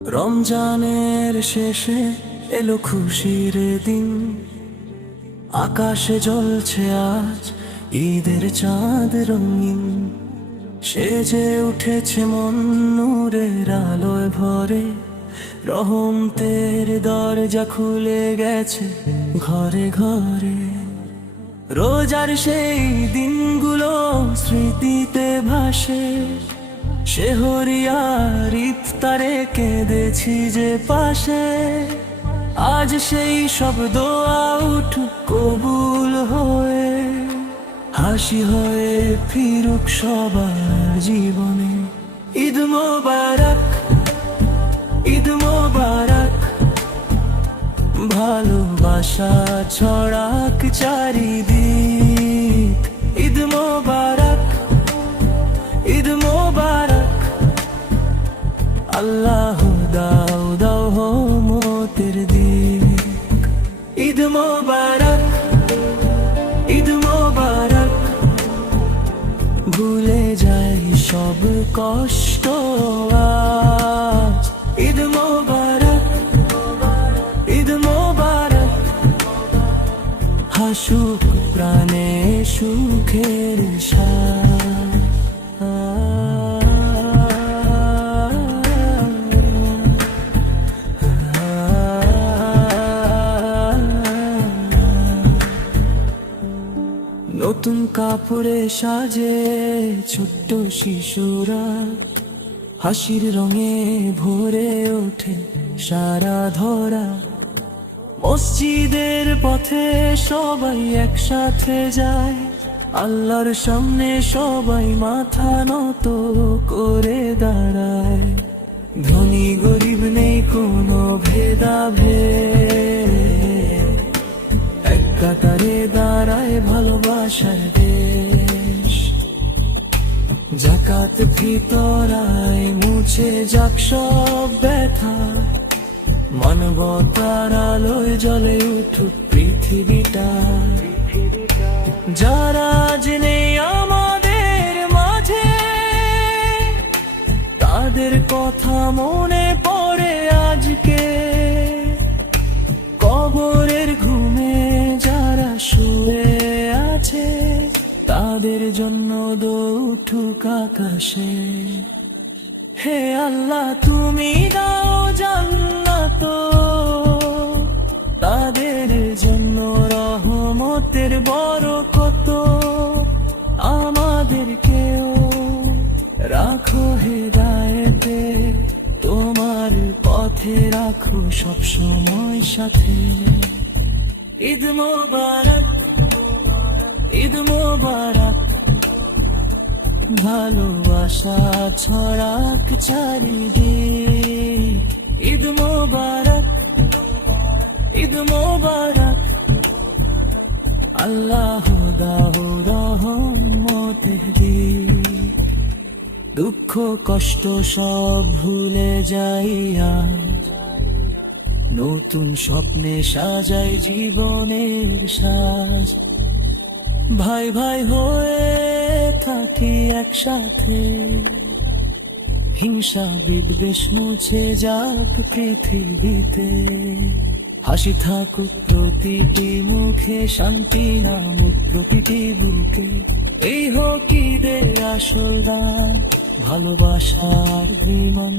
রমজানের শেষে এলো খুশির দিন, আকাশে জ্বলছে আজ ঈদের চাঁদ রঙিন। সেজে উঠেছে মন নূরের আলোয় ভরে, রহমতের দরজা খুলে গেছে ঘরে ঘরে। রোজার সেই দিনগুলো স্মৃতিতে ভাসে, শেহরিয়ার ইফতারে কেঁদেছি যে পাশে। আজ সেই সব দোয়া উঠুক কবুল হয়ে, হাসি হয়ে ফিরুক সবার জীবনে। ঈদ মোবারক, ঈদ মোবারক, ভালোবাসা ছড়াক চারিদিক। ঈদ মোবারক, ঈদ মোবারক, আল্লাহ দাও দাও রহমতের দিক। ঈদ মোবারক, ঈদ মোবারক, ভুলে যাই সব কষ্ট আজ। ঈদ মোবারক, ঈদ মোবারক, হাসুক প্রাণে সুখের সাথ। নতুন কাপড়ে সাজে ছোট্ট শিশুরা, হাসির রঙে ভরে ওঠে সারা ধরা। মসজিদের পথে সবাই একসাথে যায়, আল্লাহর সামনে সবাই মাথা নত করে দাঁড়ায়। ধনী গরিব নেই কোনো ভেদাভেদ, এক কাতারে দাঁড়ায় ভালোবাসার দেশ। যাকাত ফিতরায় মুছে যাক সব ব্যথা, মানবতার আলোয় জ্বলে উঠুক পৃথিবীটা। যারা জেনে আমাদের মাঝে, তাদের কথা মনে পড়ে আজকে। কবরের ঘুমে যারা শুয়ে আছে, তাদের জন্য দো উঠুক আকাশে। হে আল্লাহ তুমি দাও জান্নাত, তাদের জন্য রহমতের বরকত। আমাদেরকেও রাখো হেদায়েতে, তোমার পথে রাখো সব সময় সাথে। ঈদ মোবারক, ঈদ মোবারক, ভালোবাসা ছড়াক চারিদিক। ঈদ মোবারক, ঈদ মোবারক, আল্লাহ দাও রহমতের দিক। দুঃখ কষ্ট সব ভুলে যাই আজ, নতুন স্বপ্নে সাজাই জীবনের সাজ। ভাই ভাই হয়ে থাকি একসাথে, হিংসা বিদ্বেষ মুছে যাক পৃথিবীতে। হাসি থাকুক প্রতিটি মুখে, শান্তি নামুক প্রতিটি বুকে। এই হোক ঈদের আসল দান, ভালোবাসার বিমান।